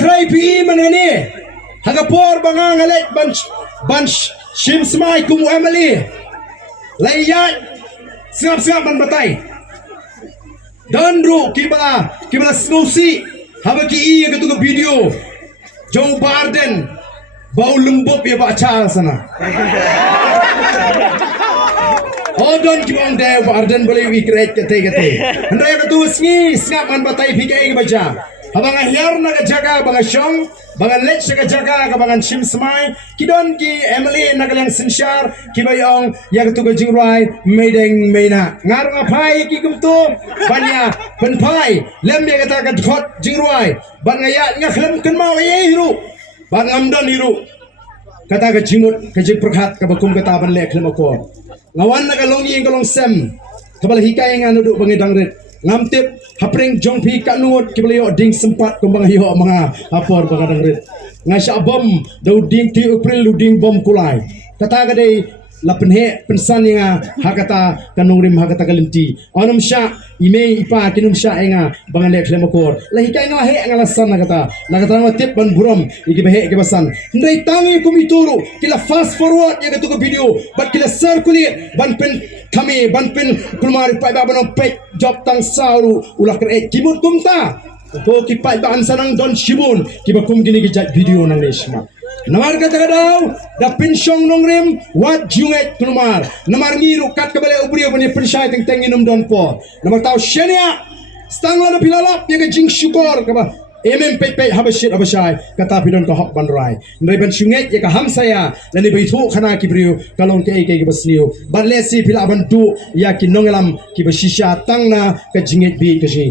try pi mangani hagapor banga ngalet bunch shim smai kum Emily layat siap ban batai Dandru kibala snowsi habaki iya ketu video Joe Biden bau lembut ya baca sana Odon kibang de Biden boleh wikret kete hendai ketu sngi snap man batai pikai baca habang ahyar na kajaga bang syong bang let sa kajaga kabang shim smai kidon ki Emily nagalang sinshar kibayong ya ketu kajingrai medeng mena ngarang apai ki kumtu banya penpai lem ya kata kadhot jingrai bang ayat ngaklem kan mau ye hiru bang amdon hiru kata kajimut kajik perkhat kabakum kata ban le klem ko ngawan nagalong yeng kalong sem kabal hikai nganuduk bangedang ret ngamtip hapring jongpi kanut kiblayo ding sempat kumbang hiyo mga apor bagadang rit ngasya bom dau ding ti april lu ding bom kulai kata gadai lapenhe pensan nga hakata kanungrim hakata kalimti onum sya ime ipa kinum sya nga bangale klemakor lahikai nga he ngalasan nakata tip ban burom igibehe gibasan ndai tangi kumituro kila fast forward ya gatu video bat kila circulate ban pen kami ban pen kulmari pa ba banong pek job tang sauru ulah kre kimut kumta ko kipai ban sanang don shibun kibakum gini gijat video nang nesma namar kata daw da pensyong nongrim wat junget kulmar namar ngiru kat kabale ubri bani pensyai teng tenginum don po namar taw shenia stangla na pilalap ya jing syukur kaba pepe habashit habashai kata pidon ka hok bandrai ndai ban syunget ya ka hamsaya lani baitu khana kibriu kalong ke basniu ban lesi pila ban tu ya ki nongelam ki bashisha tangna ka jinget bi kaji